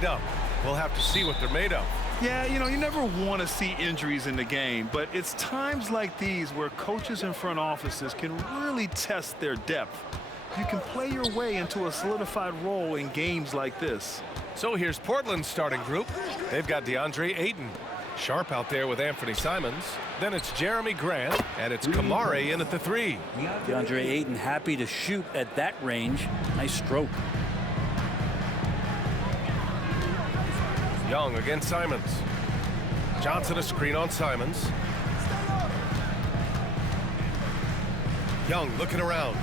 banged up. We'll have to see what they're made of. Yeah, you know, you never want to see injuries in the game, but it's times like these where coaches and front offices can really test their depth. You can play your way into a solidified role in games like this. So here's Portland's starting group. They've got DeAndre Ayton. Sharp out there with Anthony Simons. Then it's Jeremy Grant, and it's Kamari in at the 3. DeAndre Ayton happy to shoot at that range. Nice stroke. Young against Simons. Johnson a screen on Simons. Young looking around.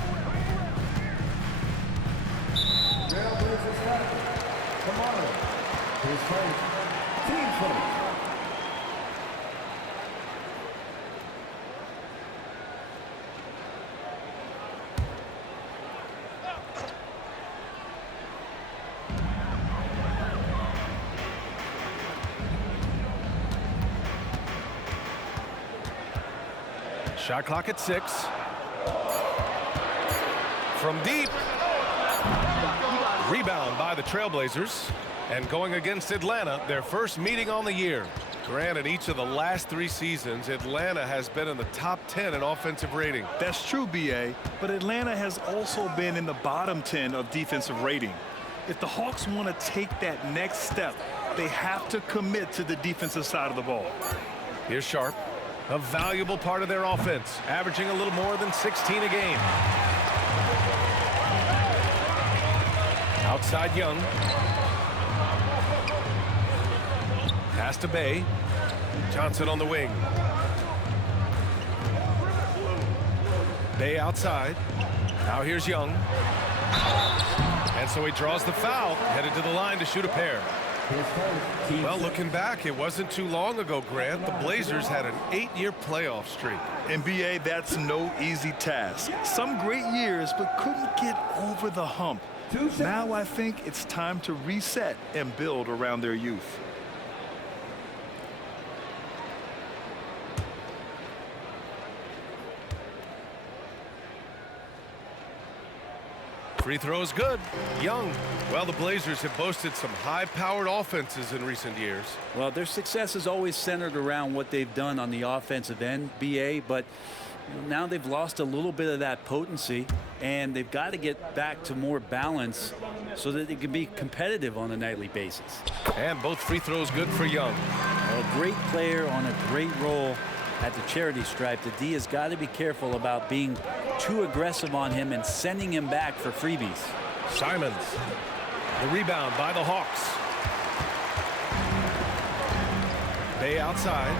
Shot clock at 6. From deep. Rebound by the Trailblazers. And going against Atlanta, their first meeting on the year. Granted, each of the last 3 seasons, Atlanta has been in the top 10 in offensive rating. That's true, B.A., but Atlanta has also been in the bottom 10 of defensive rating. If the Hawks want to take that next step, they have to commit to the defensive side of the ball. Here's Sharp, a valuable part of their offense, averaging a little more than 16 a game. Outside Young. Pass to Bay. Johnson on the wing. Bay outside. Now here's Young. And so he draws the foul, headed to the line to shoot a pair. Well, looking back, it wasn't too long ago, Grant. The Blazers had an 8-year playoff streak. NBA, that's no easy task. Some great years, but couldn't get over the hump. Now I think it's time to reset and build around their youth. Free throw is good. Young. Well, the Blazers have boasted some high-powered offenses in recent years. Well, their success is always centered around what they've done on the offensive end, BA, but now they've lost a little bit of that potency, and they've got to get back to more balance so that they can be competitive on a nightly basis. And both free throws good for Young. A great player on a great role at the charity stripe. The D has got to be careful about being too aggressive on him and sending him back for freebies. Simons. The rebound by the Hawks. Bay outside.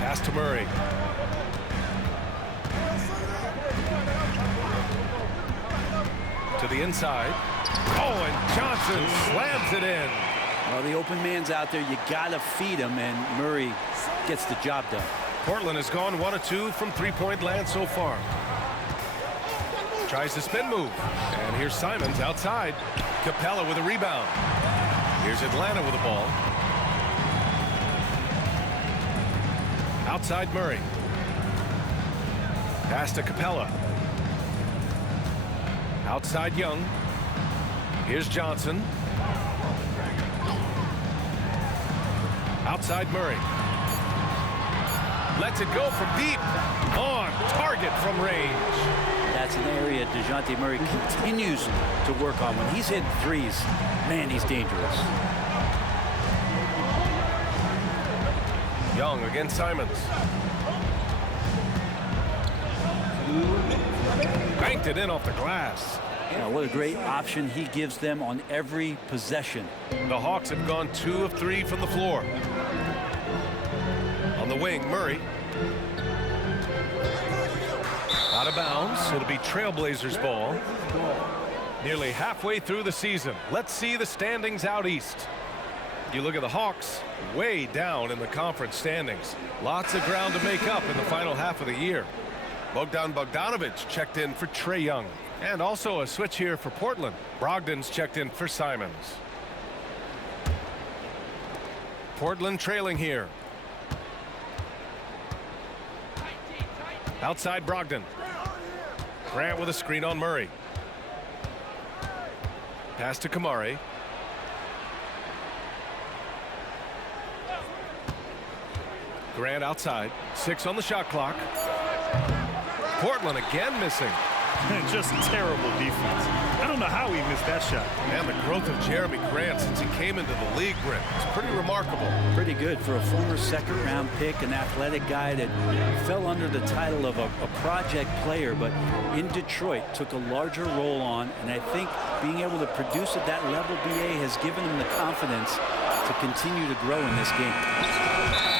Pass to Murray. To the inside. Oh, and Johnson slams it in. Well, the open man's out there. You got to feed him, and Murray gets the job done. Portland has gone 1 of 2 from three-point land so far. Tries the spin move. And here's Simons outside. Capella with a rebound. Here's Atlanta with the ball. Outside Murray. Pass to Capella. Outside Young. Here's Johnson. Outside Murray. Lets it go from deep. On target from range. That's an area DeJounte Murray continues to work on. When he's hitting threes, man, he's dangerous. Young against Simons. Banked it in off the glass. Now, what a great option he gives them on every possession. The Hawks have gone 2 of 3 from the floor. On the wing, Murray. Out of bounds. It'll be Trailblazers ball. Nearly halfway through the season. Let's see the standings out east. You look at the Hawks, way down in the conference standings. Lots of ground to make up in the final half of the year. Bogdan Bogdanović checked in for Trae Young. And also a switch here for Portland. Brogdon's checked in for Simons. Portland trailing here. Outside Brogdon. Grant with a screen on Murray. Pass to Kamari. Grant outside. 6 on the shot clock. Portland again missing. Just terrible defense. I don't know how he missed that shot. And the growth of Jeremy Grant since he came into the league, Brent, it's pretty remarkable. Pretty good for a former second-round pick, an athletic guy that fell under the title of a project player, but in Detroit took a larger role on, and I think being able to produce at that level, BA, has given him the confidence to continue to grow in this game.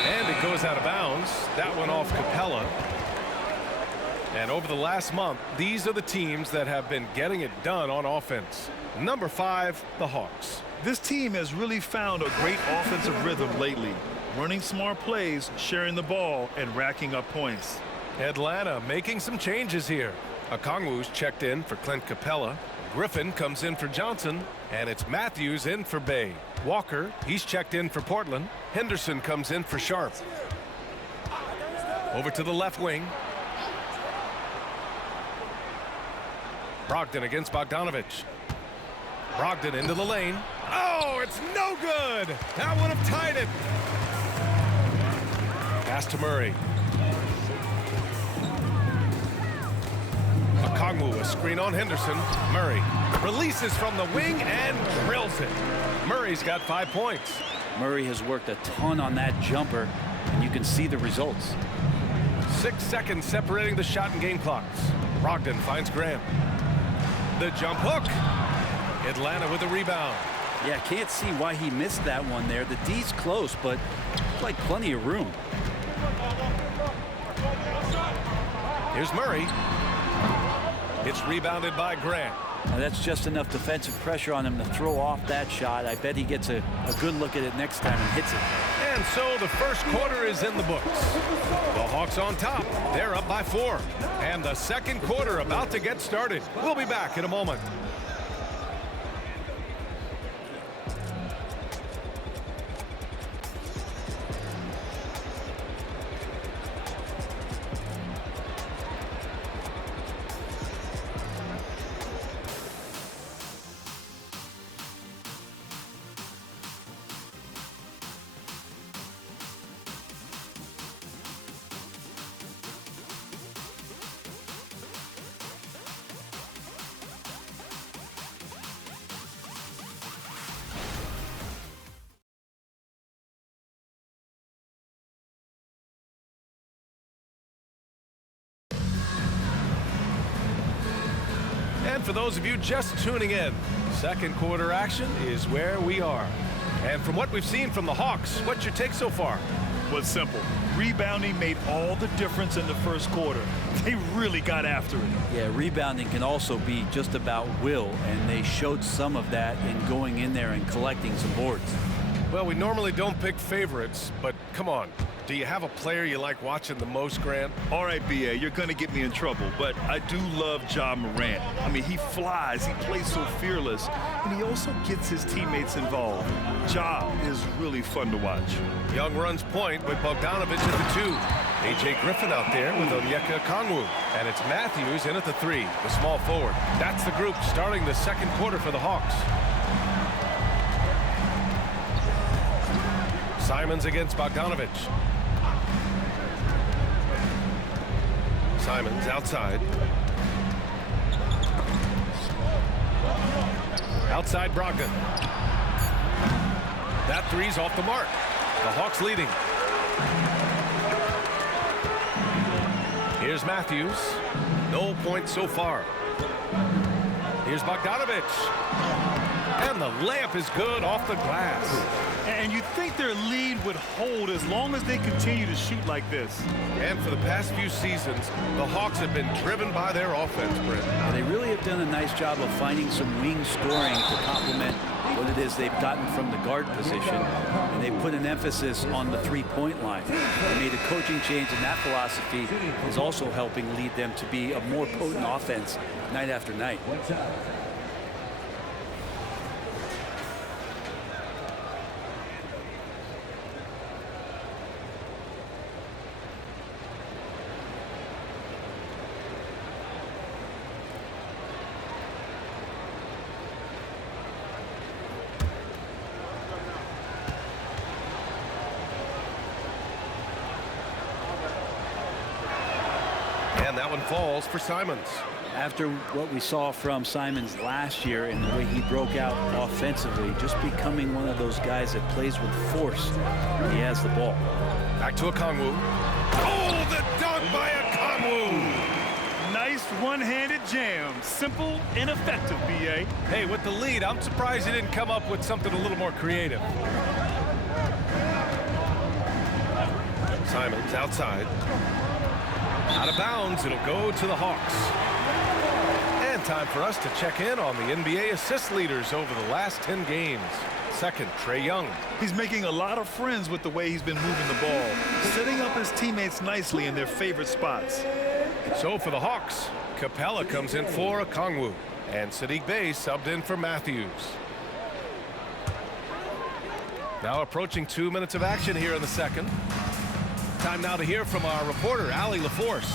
And it goes out of bounds. That went off Capella. And over the last month, these are the teams that have been getting it done on offense. Number 5, the Hawks. This team has really found a great offensive rhythm lately. Running smart plays, sharing the ball, and racking up points. Atlanta making some changes here. Okongwu's checked in for Clint Capella. Griffin comes in for Johnson. And it's Matthews in for Bay. Walker, he's checked in for Portland. Henderson comes in for Sharp. Over to the left wing. Brogdon against Bogdanovich. Brogdon into the lane. Oh, it's no good. That would have tied it. Pass to Murray. Okongwu, a screen on Henderson. Murray releases from the wing and drills it. Murray's got 5 points. Murray has worked a ton on that jumper, and you can see the results. 6 seconds separating the shot and game clocks. Brogdon finds Graham. The jump hook. Atlanta with a rebound. Yeah, can't see why he missed that one there. The D's close, but like plenty of room. Here's Murray. It's rebounded by Grant. Now that's just enough defensive pressure on him to throw off that shot. I bet he gets a good look at it next time and hits it. And so the first quarter is in the books. The Hawks on top. They're up by 4. And the second quarter about to get started. We'll be back in a moment. And for those of you just tuning in, second quarter action is where we are. And from what we've seen from the Hawks, what's your take so far? Was simple. Rebounding made all the difference in the first quarter. They really got after it. Yeah, rebounding can also be just about will, and they showed some of that in going in there and collecting some boards. Well, we normally don't pick favorites, but come on. Do you have a player you like watching the most, Grant? All right, B.A., you're going to get me in trouble, but I do love Ja Morant. I mean, he flies, he plays so fearless, and he also gets his teammates involved. Ja is really fun to watch. Young runs point with Bogdanovich at the 2. A.J. Griffin out there with Onyeka Okongwu. And it's Matthews in at the 3, the small forward. That's the group starting the second quarter for the Hawks. Simons against Bogdanovich. Simons outside. Outside Brogdon. That three's off the mark. The Hawks leading. Here's Matthews. No points so far. Here's Bogdanovich. And the layup is good off the glass. And you'd think their lead would hold as long as they continue to shoot like this. And for the past few seasons, the Hawks have been driven by their offense, Brent. They really have done a nice job of finding some wing scoring to complement what it is they've gotten from the guard position. And they've put an emphasis on the three-point line. They made a coaching change, and that philosophy is also helping lead them to be a more potent offense night after night. And that one falls for Simons. After what we saw from Simons last year and the way he broke out offensively, just becoming one of those guys that plays with force when he has the ball. Back to Okongwu. Oh, the dunk by Okongwu! Nice one-handed jam. Simple and effective, B.A. Hey, with the lead, I'm surprised he didn't come up with something a little more creative. Simons outside. Out of bounds, it'll go to the Hawks. And time for us to check in on the NBA assist leaders over the last 10 games. Second, Trae Young. He's making a lot of friends with the way he's been moving the ball, setting up his teammates nicely in their favorite spots. So for the Hawks, Capella comes in for Okongwu, and Sadiq Bey subbed in for Matthews. Now approaching 2 minutes of action here in the second. Time now to hear from our reporter, Allie LaForce.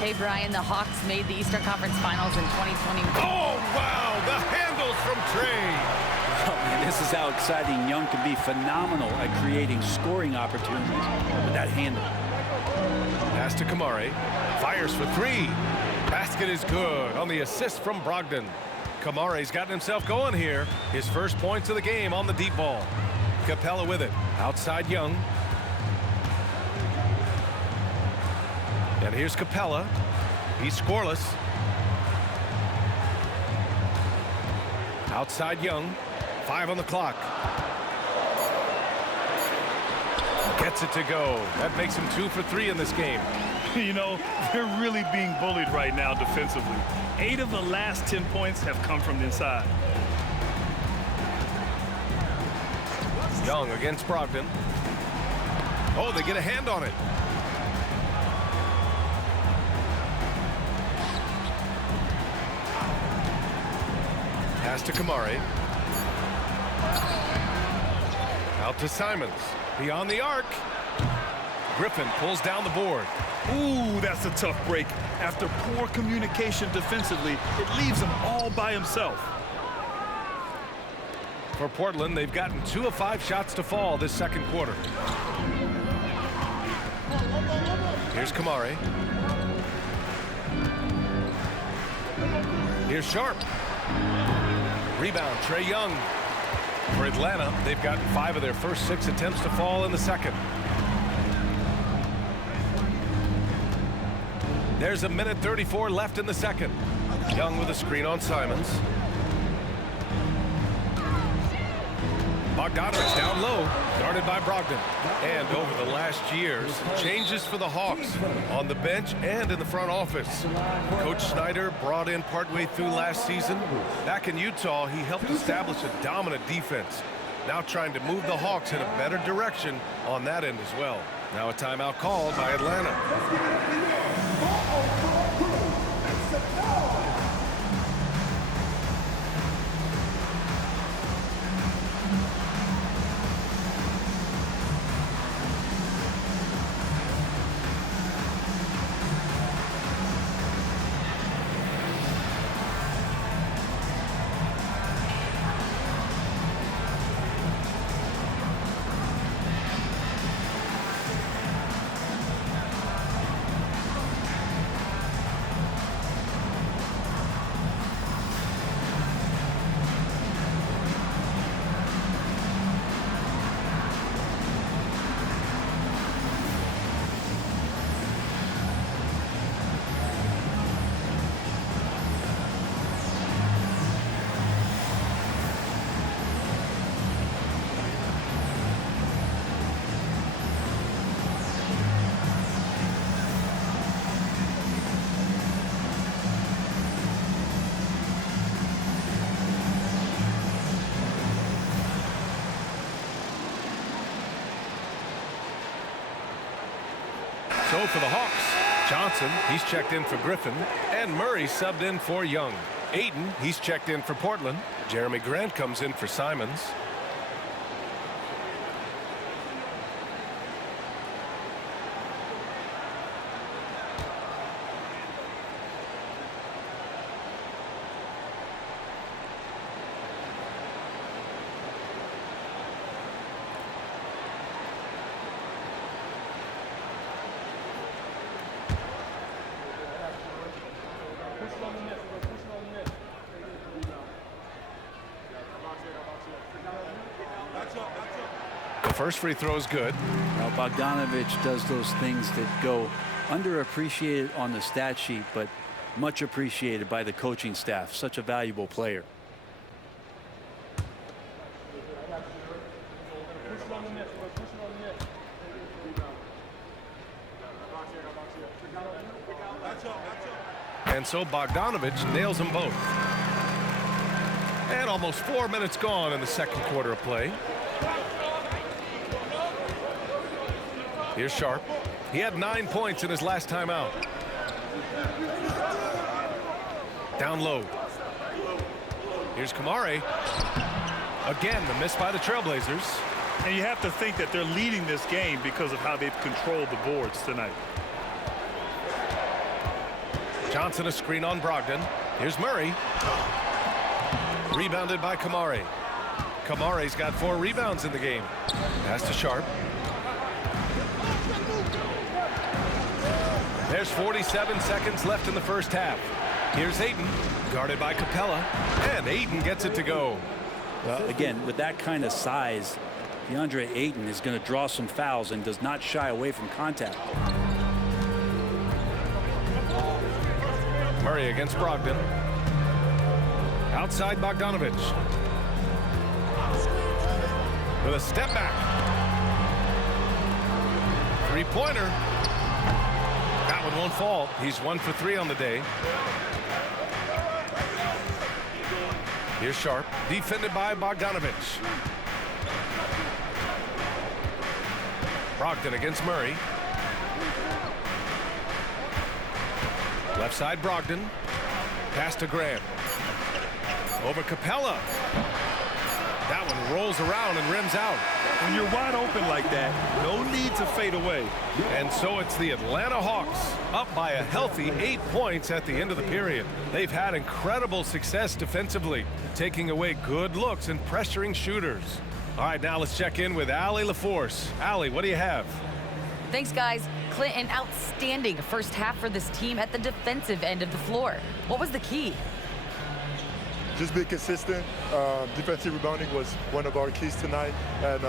Hey, Brian, the Hawks made the Eastern Conference Finals in 2020. Oh, wow, the handles from Trae. Oh, man, this is how exciting Young can be. Phenomenal at creating scoring opportunities with that handle. Pass to Kamari. Fires for three. Basket is good on the assist from Brogdon. Kamari's gotten himself going here. His first points of the game on the deep ball. Capella with it. Outside Young. And here's Capella. He's scoreless. Outside Young. 5 on the clock. Gets it to go. That makes him 2 for 3 in this game. You know, they're really being bullied right now defensively. 8 of the last 10 points have come from inside. Young against Brogdon. Oh, they get a hand on it. Pass to Kamari. Out to Simons. Beyond the arc. Griffin pulls down the board. Ooh, that's a tough break. After poor communication defensively, it leaves him all by himself. For Portland, they've gotten 2 of 5 shots to fall this second quarter. Here's Kamari. Here's Sharp. Rebound, Trae Young. For Atlanta, they've gotten 5 of their first 6 attempts to fall in the second. There's a minute 34 left in the second. Young with a screen on Simons. Bogdanovic down low, guarded by Brogdon. And over the last years, changes for the Hawks on the bench and in the front office. Coach Snyder brought in partway through last season. Back in Utah, he helped establish a dominant defense. Now trying to move the Hawks in a better direction on that end as well. Now a timeout called by Atlanta. So for the Hawks, Johnson, he's checked in for Griffin, and Murray subbed in for Young. Ayton, he's checked in for Portland. Jeremy Grant comes in for Simons. First free throw is good. Now, Bogdanovich does those things that go underappreciated on the stat sheet, but much appreciated by the coaching staff. Such a valuable player. And so Bogdanovich nails them both. And almost 4 minutes gone in the second quarter of play. Here's Sharp. He had 9 points in his last time out. Down low. Here's Kamare. Again, the miss by the Trailblazers. And you have to think that they're leading this game because of how they've controlled the boards tonight. Johnson a screen on Brogdon. Here's Murray. Rebounded by Kamare. Kamare's got 4 rebounds in the game. Pass to Sharp. There's 47 seconds left in the first half. Here's Ayton, guarded by Capella, and Ayton gets it to go. Well, again, with that kind of size, DeAndre Ayton is going to draw some fouls and does not shy away from contact. Murray against Brogdon. Outside Bogdanovich. With a step back. Three-pointer. That one won't fall. He's 1 for 3 on the day. Here's Sharp, defended by Bogdanovich. Brogdon against Murray. Left side Brogdon. Pass to Grant. Over Capella. That one rolls around and rims out. When you're wide open like that, no need to fade away. And so it's the Atlanta Hawks up by a healthy 8 points at the end of the period. They've had incredible success defensively, taking away good looks and pressuring shooters. All right, now let's check in with Allie LaForce. Allie, what do you have? Thanks, guys. Clint, an outstanding first half for this team at the defensive end of the floor. What was the key? Just be consistent. Defensive rebounding was one of our keys tonight, and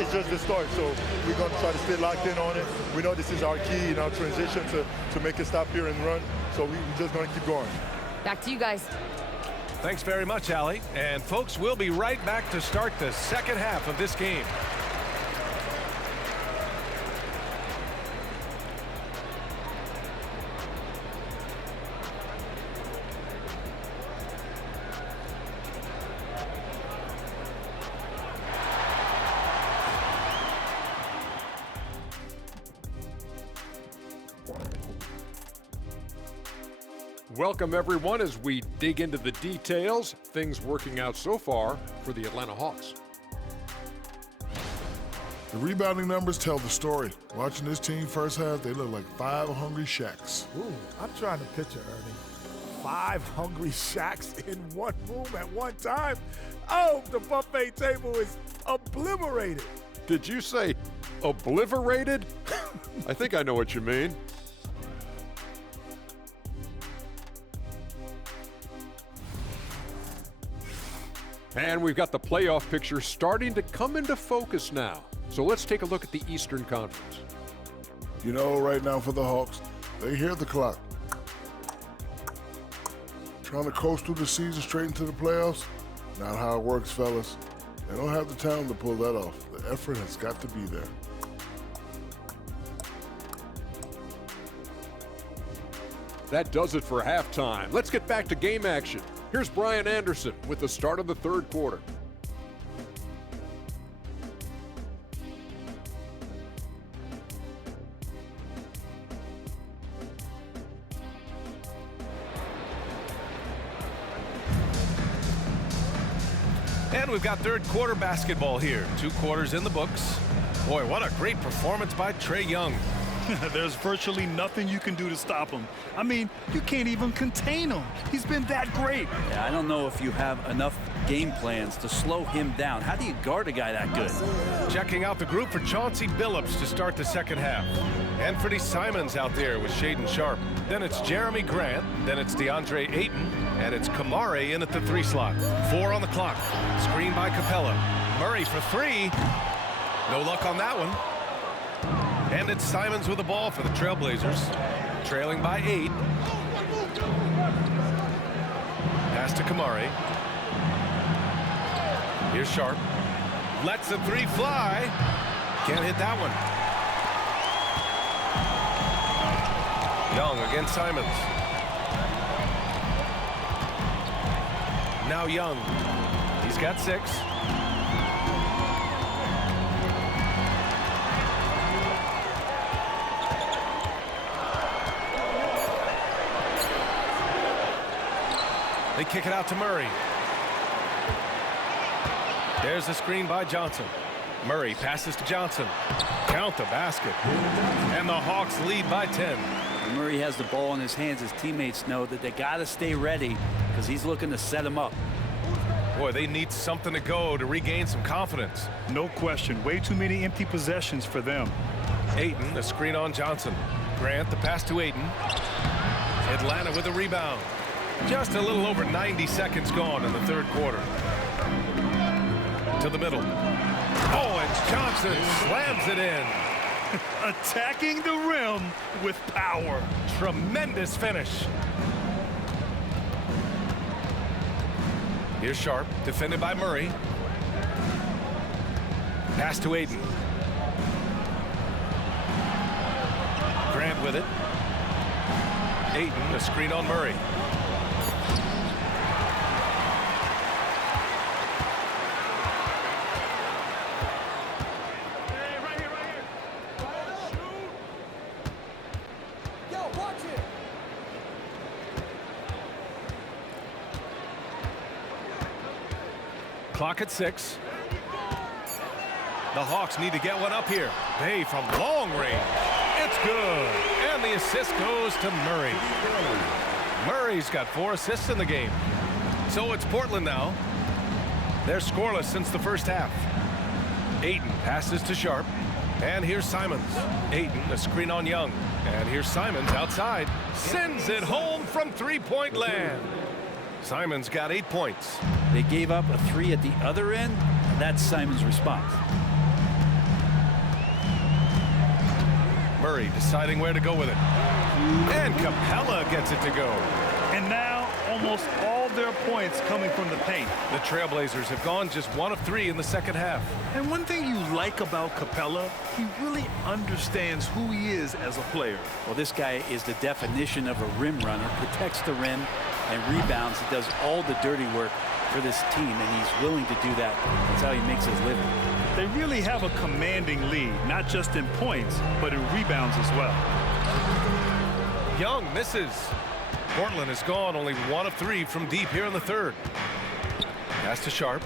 it's just the start. So we're going to try to stay locked in on it. We know this is our key in our transition to make a stop here and run. So we're just going to keep going. Back to you guys. Thanks very much, Allie. And folks, we'll be right back to start the second half of this game. Welcome, everyone, as we dig into the details. Things working out so far for the Atlanta Hawks. The rebounding numbers tell the story. Watching this team first half, they look like 5 hungry Shaqs. Ooh, I'm trying to picture, Ernie. 5 hungry Shaqs in one room at one time. Oh, the buffet table is obliterated. Did you say obliterated? I think I know what you mean. And we've got the playoff picture starting to come into focus now. So let's take a look at the Eastern Conference. You know, right now for the Hawks, they hear the clock. Trying to coast through the season straight into the playoffs? Not how it works, fellas. They don't have the talent to pull that off. The effort has got to be there. That does it for halftime. Let's get back to game action. Here's Brian Anderson with the start of the third quarter. And we've got third quarter basketball here. 2 quarters in the books. Boy, what a great performance by Trae Young. There's virtually nothing you can do to stop him. I mean, you can't even contain him. He's been that great. Yeah, I don't know if you have enough game plans to slow him down. How do you guard a guy that good? Checking out the group for Chauncey Billups to start the second half. Anthony Simons out there with Shaedon Sharp. Then it's Jeremy Grant. Then it's DeAndre Ayton. And it's Kamare in at the 3 slot. 4 on the clock. Screen by Capella. Murray for 3. No luck on that one. And it's Simons with the ball for the Trailblazers. Trailing by 8. Pass to Kamari. Here's Sharp. Lets the 3 fly. Can't hit that one. Young against Simons. Now Young. He's got 6. They kick it out to Murray. There's the screen by Johnson. Murray passes to Johnson. Count the basket. And the Hawks lead by 10. When Murray has the ball in his hands, his teammates know that they got to stay ready because he's looking to set him up. Boy, they need something to go to regain some confidence. No question. Way too many empty possessions for them. Ayton, the screen on Johnson. Grant, the pass to Ayton. Atlanta with a rebound. Just a little over 90 seconds gone in the third quarter. To the middle. Oh, and Johnson slams it in. Attacking the rim with power. Tremendous finish. Here's Sharp, defended by Murray. Pass to Ayton. Grant with it. Ayton, a screen on Murray. Clock at 6. The Hawks need to get one up here. Bay from long range. It's good. And the assist goes to Murray. Murray's got 4 assists in the game. So it's Portland now. They're scoreless since the first half. Ayton passes to Sharp. And here's Simons. Ayton, a screen on Young. And here's Simons outside. Sends it home from three-point land. Simons got 8 points. They gave up a 3 at the other end. That's Simons' response. Murray deciding where to go with it. And Capella gets it to go. And now almost all their points coming from the paint. The Trailblazers have gone just 1 of 3 in the second half. And one thing you like about Capella, he really understands who he is as a player. Well, this guy is the definition of a rim runner. Protects the rim and rebounds. He does all the dirty work for this team, and he's willing to do that. That's how he makes his living. They really have a commanding lead, not just in points, but in rebounds as well. Young misses. Portland has gone only 1 of 3 from deep here in the third. Pass to Sharp.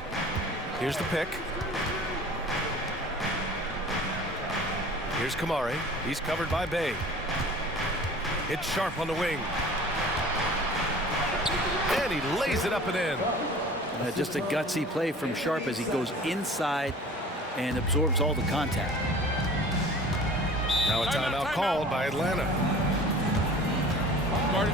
Here's the pick. Here's Kamari. He's covered by Bay. It's Sharp on the wing. And he lays it up and in. Just a gutsy play from Sharp as he goes inside and absorbs all the contact. Now a timeout called by Atlanta. Marty.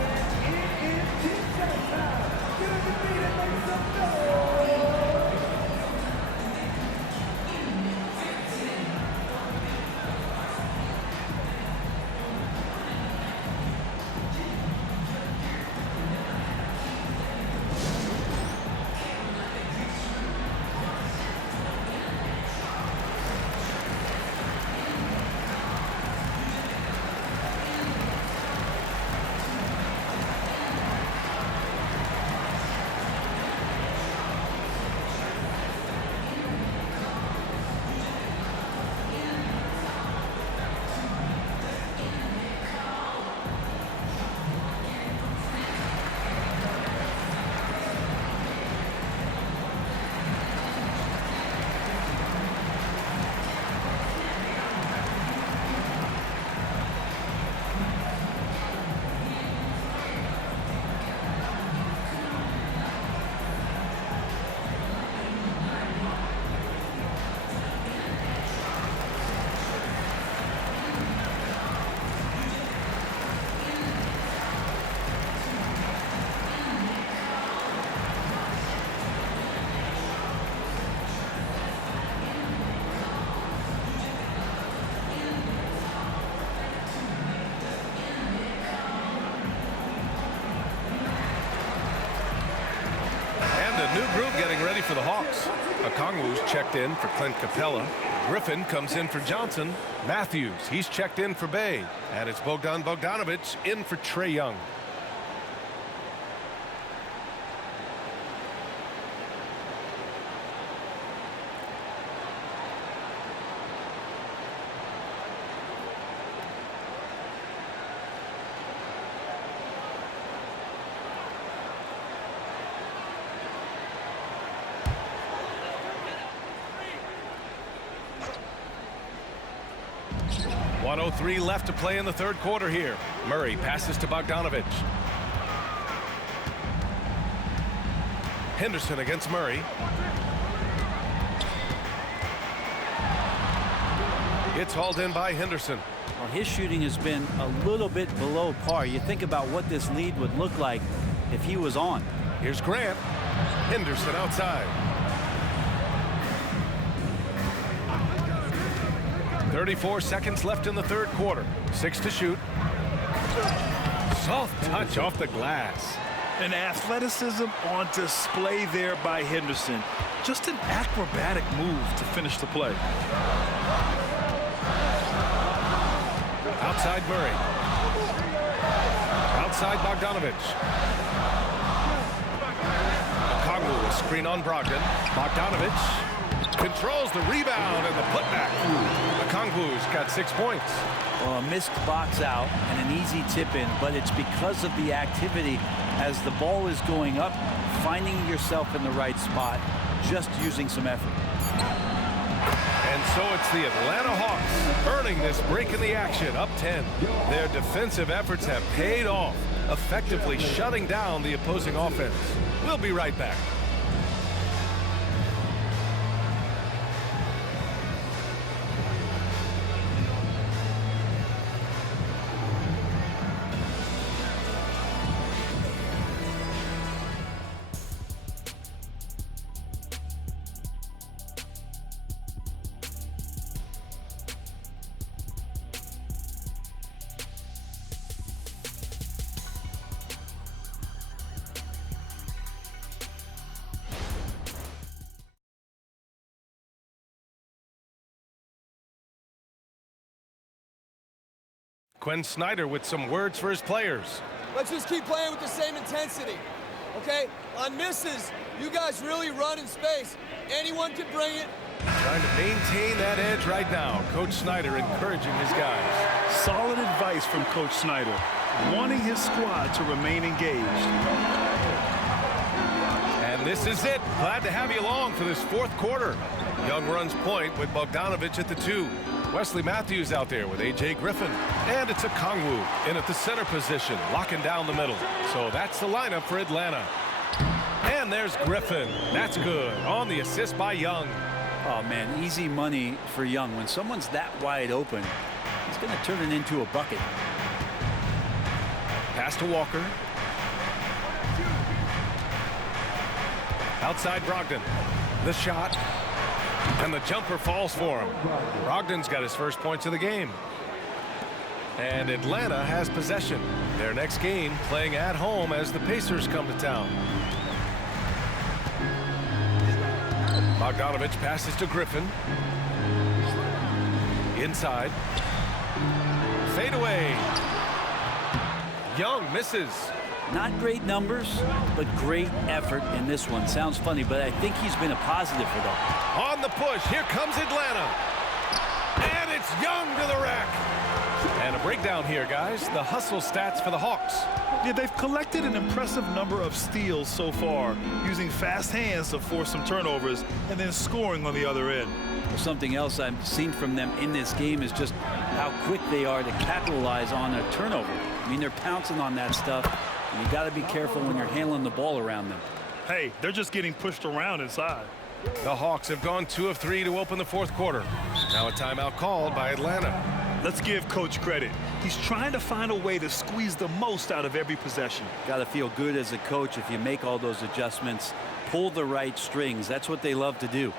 duty for the Hawks. Okongwu's checked in for Clint Capella. Griffin comes in for Johnson. Matthews, he's checked in for Bay. And it's Bogdan Bogdanovic in for Trae Young. .103 left to play in the third quarter here. Murray passes to Bogdanovic. Henderson against Murray. It's hauled in by Henderson. Well, his shooting has been a little bit below par. You think about what this lead would look like if he was on. Here's Grant. Henderson outside. 34 seconds left in the third quarter. 6 to shoot. Soft touch off the glass. And athleticism on display there by Henderson. Just an acrobatic move to finish the play. Outside Murray. Outside Bogdanovic. Okongwu, a screen on Brogdon. Bogdanovic controls the rebound and the putback. Okongwu's got 6 points. Well, a missed box out and an easy tip in, but it's because of the activity as the ball is going up, finding yourself in the right spot, just using some effort. And so it's the Atlanta Hawks earning this break in the action, up 10. Their defensive efforts have paid off, effectively shutting down the opposing offense. We'll be right back. Quinn Snyder with some words for his players. Let's just keep playing with the same intensity, okay? On misses, you guys really run in space. Anyone can bring it. Trying to maintain that edge right now. Coach Snyder encouraging his guys. Solid advice from Coach Snyder, wanting his squad to remain engaged. And this is it. Glad to have you along for this fourth quarter. Young runs point with Bogdanovic at the 2. Wesley Matthews out there with A.J. Griffin. And it's Okongwu in at the center position, locking down the middle. So that's the lineup for Atlanta. And there's Griffin. That's good. On the assist by Young. Oh, man, easy money for Young. When someone's that wide open, he's going to turn it into a bucket. Pass to Walker. Outside Brogdon. The shot. And the jumper falls for him. Brogdon's got his first points of the game. And Atlanta has possession. Their next game playing at home as the Pacers come to town. Bogdanovic passes to Griffin. Inside. Fade away. Young misses. Not great numbers, but great effort in this one. Sounds funny, but I think he's been a positive for them. On the push, here comes Atlanta. And it's Young to the rack. And a breakdown here, guys. The hustle stats for the Hawks. Yeah, they've collected an impressive number of steals so far, using fast hands to force some turnovers and then scoring on the other end. Something else I've seen from them in this game is just how quick they are to capitalize on a turnover. I mean, they're pouncing on that stuff. And you got to be careful when you're handling the ball around them. Hey, they're just getting pushed around inside. The Hawks have gone 2 of 3 to open the fourth quarter. Now a timeout called by Atlanta. Let's give Coach credit. He's trying to find a way to squeeze the most out of every possession. Got to feel good as a coach if you make all those adjustments, pull the right strings. That's what they love to do.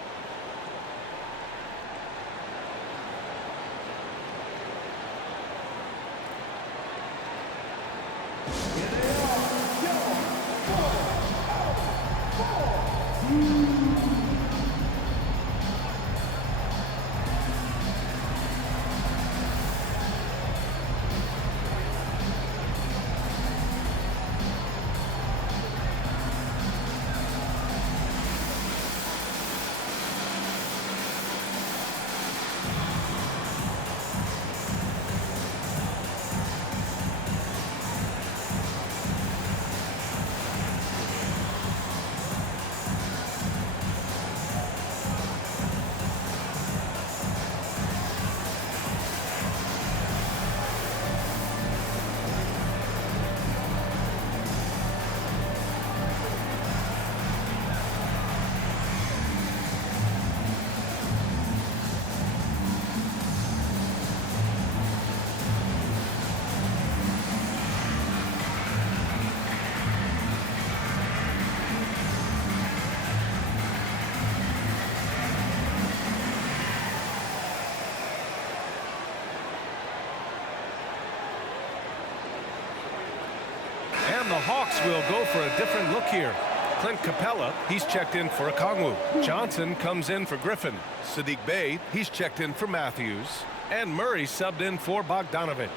And the Hawks will go for a different look here. Clint Capella, he's checked in for Okongwu. Johnson comes in for Griffin. Sadiq Bey, he's checked in for Matthews. And Murray subbed in for Bogdanovich.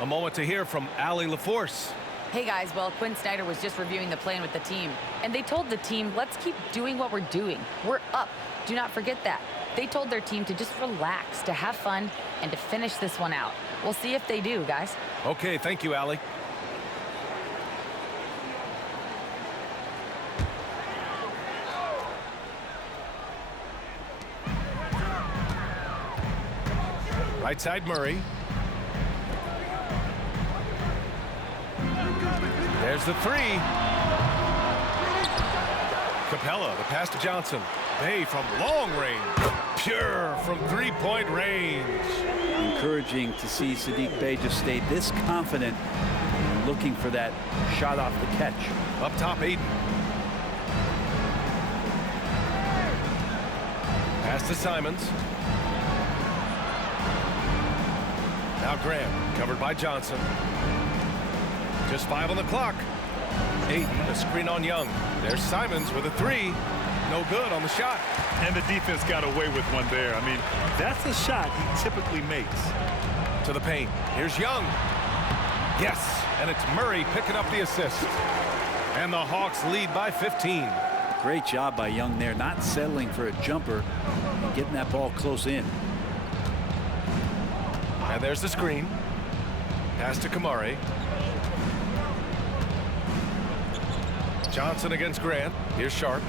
A moment to hear from Allie LaForce. Hey guys, well, Quinn Snyder was just reviewing the plan with the team, and they told the team, let's keep doing what we're doing. We're up. Do not forget that. They told their team to just relax, to have fun, and to finish this one out. We'll see if they do, guys. Okay, thank you, Allie. Right side, Murray. There's the three. Capella, the pass to Johnson. Bey from long range. Pure from three-point range. Encouraging to see Sadiq Bey just stay this confident, looking for that shot off the catch. Up top, Aiden. Pass to Simons. Now Graham, covered by Johnson. Just 5 on the clock. Aiden, a screen on Young. There's Simons with a three. No good on the shot. And the defense got away with one there. I mean, that's a shot he typically makes. To the paint. Here's Young. Yes, and it's Murray picking up the assist. And the Hawks lead by 15. Great job by Young there, not settling for a jumper and getting that ball close in. And there's the screen. Pass to Kamari. Johnson against Grant. Here's Sharp.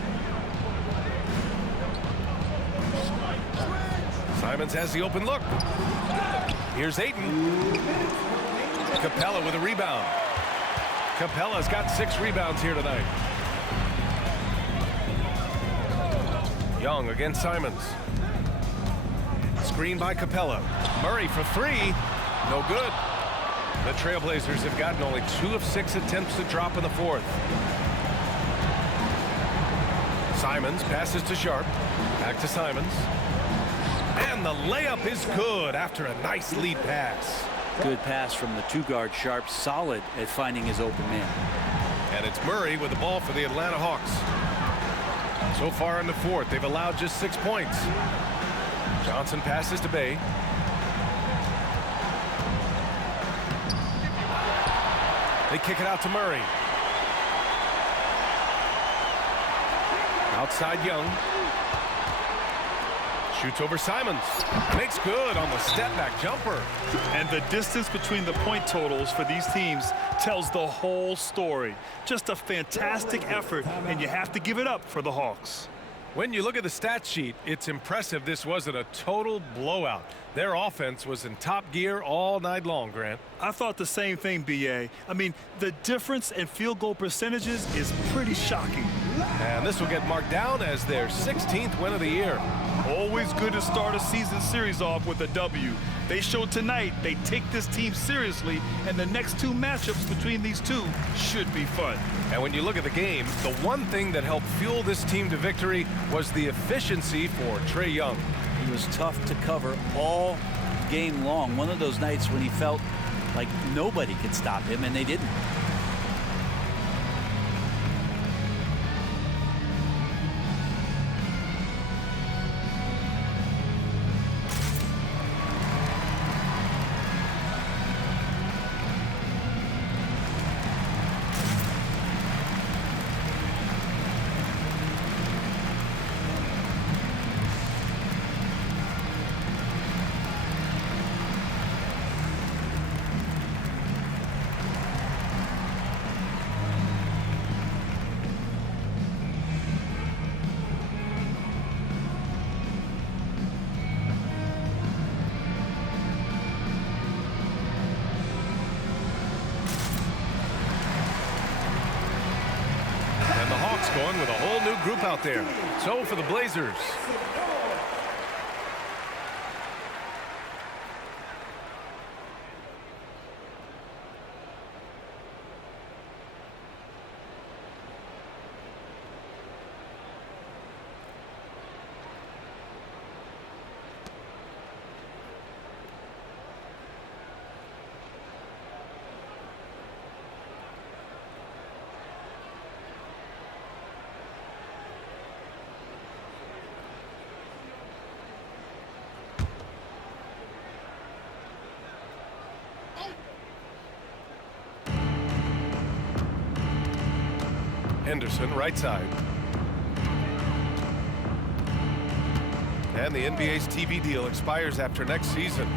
Simons has the open look. Here's Ayton. Capella with a rebound. Capella's got 6 rebounds here tonight. Young against Simons. Screen by Capella. Murray for 3. No good. The Trailblazers have gotten only 2 of 6 attempts to drop in the 4th. Simons passes to Sharp. Back to Simons. And the layup is good after a nice lead pass. Good pass from the 2-guard Sharp, solid at finding his open man. And it's Murray with the ball for the Atlanta Hawks. So far in the 4th, they've allowed just 6 points. Johnson passes to Bey. They kick it out to Murray. Outside Young. Shoots over Simons. Makes good on the step-back jumper. And the distance between the point totals for these teams tells the whole story. Just a fantastic effort, and you have to give it up for the Hawks. When you look at the stat sheet, it's impressive this wasn't a total blowout. Their offense was in top gear all night long, Grant. I thought the same thing, B.A. I mean, the difference in field goal percentages is pretty shocking. And this will get marked down as their 16th win of the year. Always good to start a season series off with a W. They showed tonight they take this team seriously, and the next 2 matchups between these two should be fun. And when you look at the game, the one thing that helped fuel this team to victory was the efficiency for Trae Young. He was tough to cover all game long. One of those nights when he felt like nobody could stop him, and they didn't. Going with a whole new group out there. So for the Blazers. Henderson, right side. And the NBA's TV deal expires after next season.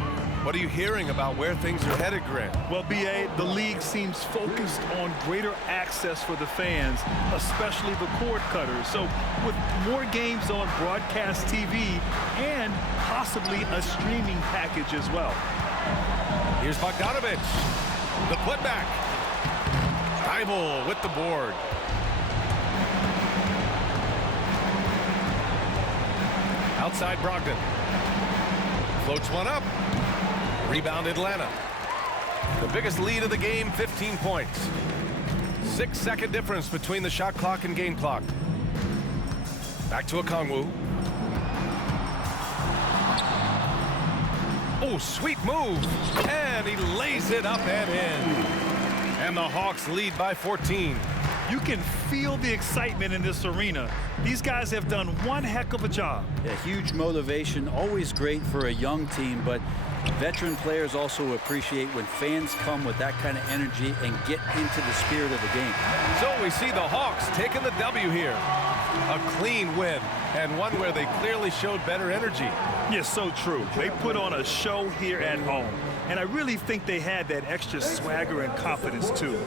What are you hearing about where things are headed, Grant? Well, B.A., the league seems focused on greater access for the fans, especially the cord cutters. So with more games on broadcast TV and possibly a streaming package as well. Here's Bogdanovich. The putback. Thibault with the board. Outside Brogdon. Floats one up. Rebound Atlanta. The biggest lead of the game, 15 points. 6-second difference between the shot clock and game clock. Back to Okongwu. Oh, sweet move. And he lays it up and in. And the Hawks lead by 14. You can feel the excitement in this arena. These guys have done one heck of a job. Yeah, huge motivation, always great for a young team, but veteran players also appreciate when fans come with that kind of energy and get into the spirit of the game. So we see the Hawks taking the W here. A clean win, and one where they clearly showed better energy. Yes, so true. They put on a show here at home, and I really think they had that extra swagger and confidence too.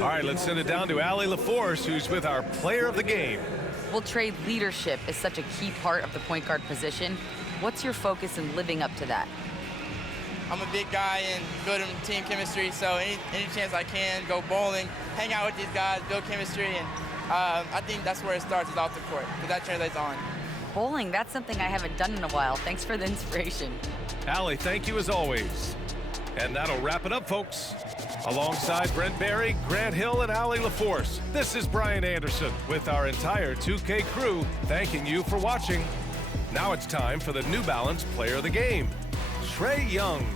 All right, let's send it down to Allie LaForce, who's with our player of the game. Well, Trey, leadership is such a key part of the point guard position. What's your focus in living up to that? I'm a big guy and building team chemistry, so any chance I can, go bowling, hang out with these guys, build chemistry, and I think that's where it starts, is off the court, because that translates on. Bowling, that's something I haven't done in a while. Thanks for the inspiration. Allie, thank you as always. And that'll wrap it up, folks. Alongside Brent Barry, Grant Hill, and Allie LaForce, this is Brian Anderson with our entire 2K crew thanking you for watching. Now it's time for the New Balance Player of the Game, Trae Young.